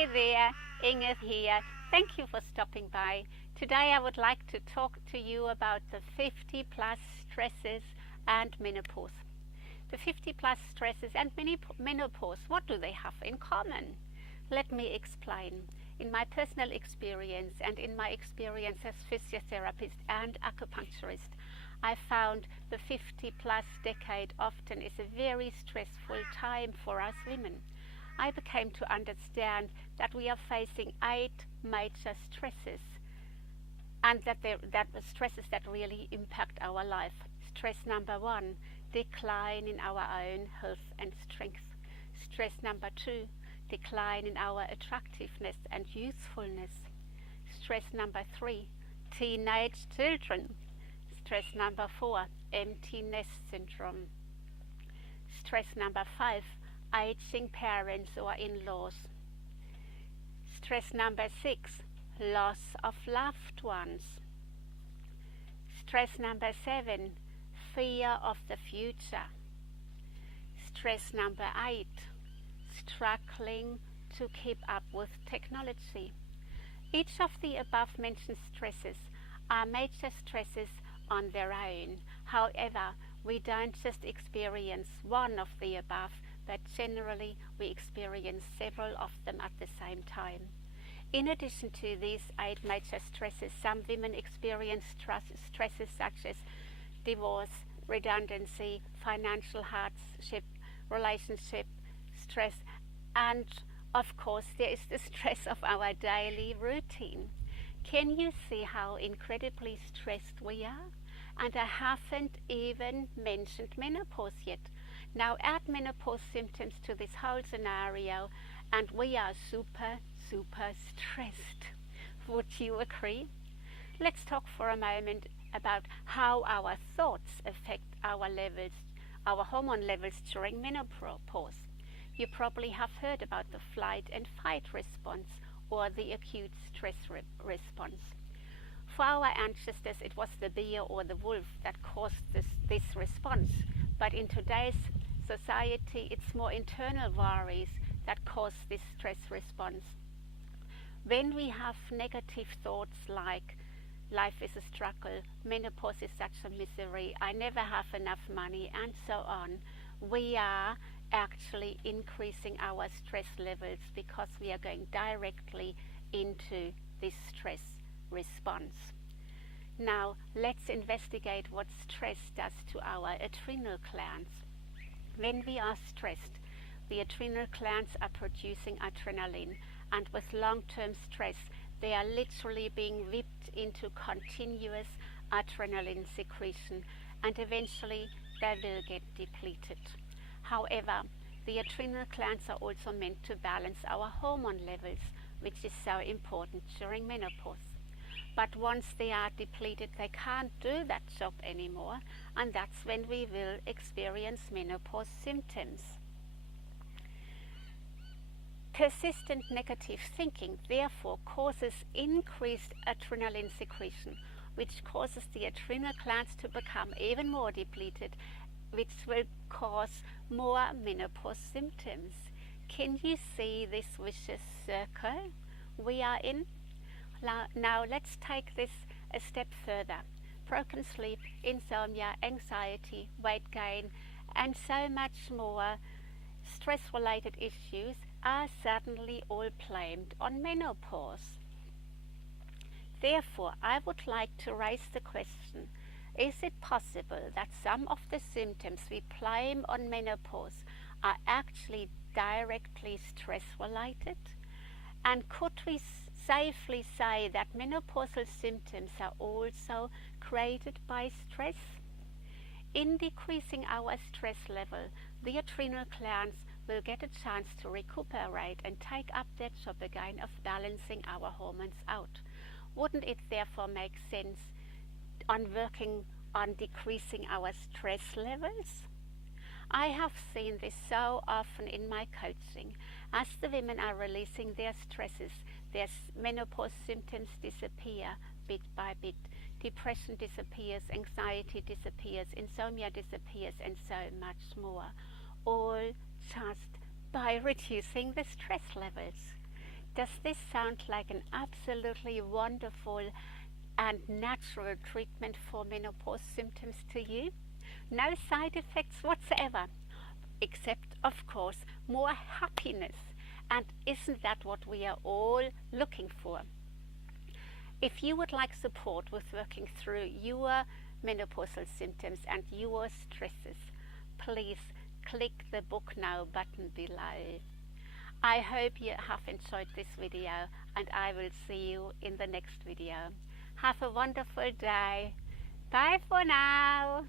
Hi there, Inge here. Thank you for stopping by. Today I would like to talk to you about the 50 plus stresses and menopause. The 50 plus stresses and menopause, what do they have in common? Let me explain. In my personal experience and in my experience as physiotherapist and acupuncturist, I found the 50 plus decade often is a very stressful time for us women. I became to understand that we are facing 8 major stresses and that the stresses that really impact our life. Stress number 1, decline in our own health and strength. Stress number 2, decline in our attractiveness and youthfulness. Stress number 3, teenage children. Stress number 4, empty nest syndrome. Stress number 5, aging parents or in-laws. Stress number 6, loss of loved ones. Stress number 7, fear of the future. Stress number 8, struggling to keep up with technology. Each of the above mentioned stresses are major stresses on their own. However, we don't just experience one of the above, but generally we experience several of them at the same time. In addition to these 8 major stresses, some women experience stresses such as divorce, redundancy, financial hardship, relationship stress, and of course there is the stress of our daily routine. Can you see how incredibly stressed we are? And I haven't even mentioned menopause yet. Now add menopause symptoms to this whole scenario and we are super stressed. Would you agree? Let's talk for a moment about how our thoughts affect our hormone levels during menopause. You probably have heard about the flight and fight response or the acute stress response. For our ancestors, it was the bear or the wolf that caused this response. But in today's society, it's more internal worries that cause this stress response. When we have negative thoughts like life is a struggle, menopause is such a misery, I never have enough money, and so on, we are actually increasing our stress levels because we are going directly into this stress response. Now let's investigate what stress does to our adrenal glands. When we are stressed, the adrenal glands are producing adrenaline, and with long-term stress they are literally being whipped into continuous adrenaline secretion, and eventually they will get depleted. However, the adrenal glands are also meant to balance our hormone levels, which is so important during menopause. But once they are depleted, they can't do that job anymore, and that's when we will experience menopause symptoms. Persistent negative thinking therefore causes increased adrenaline secretion, which causes the adrenal glands to become even more depleted, which will cause more menopause symptoms. Can you see this vicious circle we are in? Now let's take this a step further. Broken sleep, insomnia, anxiety, weight gain, and so much more stress-related issues are suddenly all blamed on menopause. Therefore, I would like to raise the question, is it possible that some of the symptoms we blame on menopause are actually directly stress-related? And could we safely say that menopausal symptoms are also created by stress? In decreasing our stress level, the adrenal glands will get a chance to recuperate and take up their job again of balancing our hormones out. Wouldn't it therefore make sense on working on decreasing our stress levels? I have seen this so often in my coaching. As the women are releasing their stresses, their menopause symptoms disappear bit by bit. Depression disappears, anxiety disappears, insomnia disappears, and so much more. All just by reducing the stress levels. Does this sound like an absolutely wonderful and natural treatment for menopause symptoms to you? No side effects whatsoever, except, of course, more happiness. And isn't that what we are all looking for? If you would like support with working through your menopausal symptoms and your stresses, please click the book now button below. I hope you have enjoyed this video, and I will see you in the next video. Have a wonderful day. Bye for now.